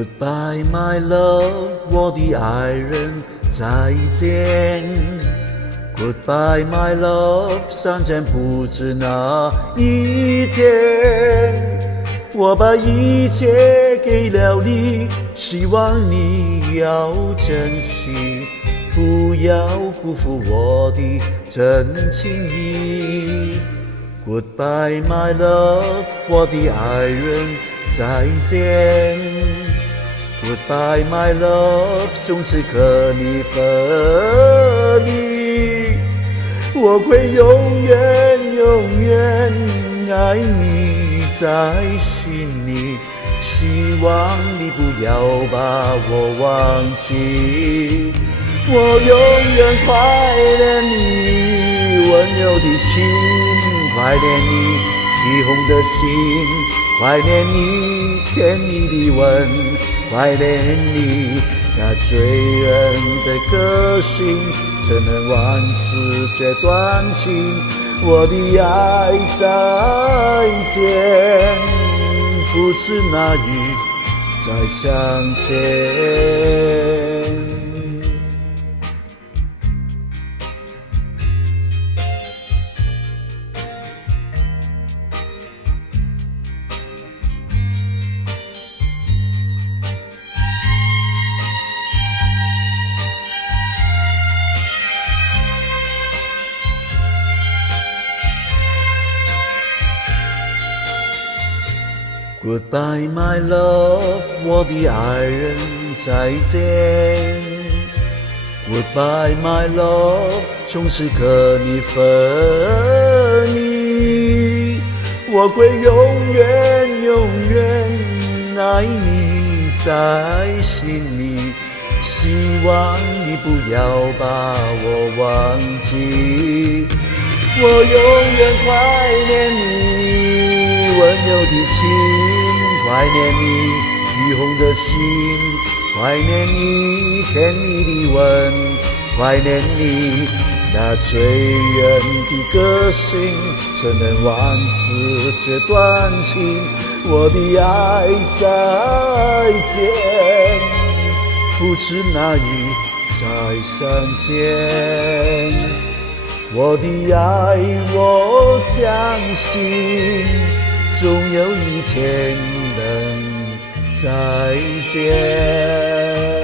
Goodbye, my love， 我的爱人，再见。Goodbye, my love， 相见不知哪一天。我把一切给了你，希望你要珍惜，不要辜负我的真情意。Goodbye, my love， 我的爱人，再见。Goodbye, my love， 从此和你分离，我会永远永远爱你在心里，希望你不要把我忘记。我永远怀念你温柔的情，怀念你滴红的心，怀念你甜蜜的吻，怀念你那醉人的个性，怎能忘此这段情？我的爱再见，不知哪日再相见。Goodbye, my love， 我的爱人，再见。Goodbye, my love， 从此和你分离，我会永远永远爱你在心里，希望你不要把我忘记。我永远怀念你温柔的情，怀念你滴红的心，怀念你甜蜜的吻，怀念你那醉人的个性，怎能忘此这段情？我的爱再见，不知哪日再相见。我的爱，我相信总有一天能再见。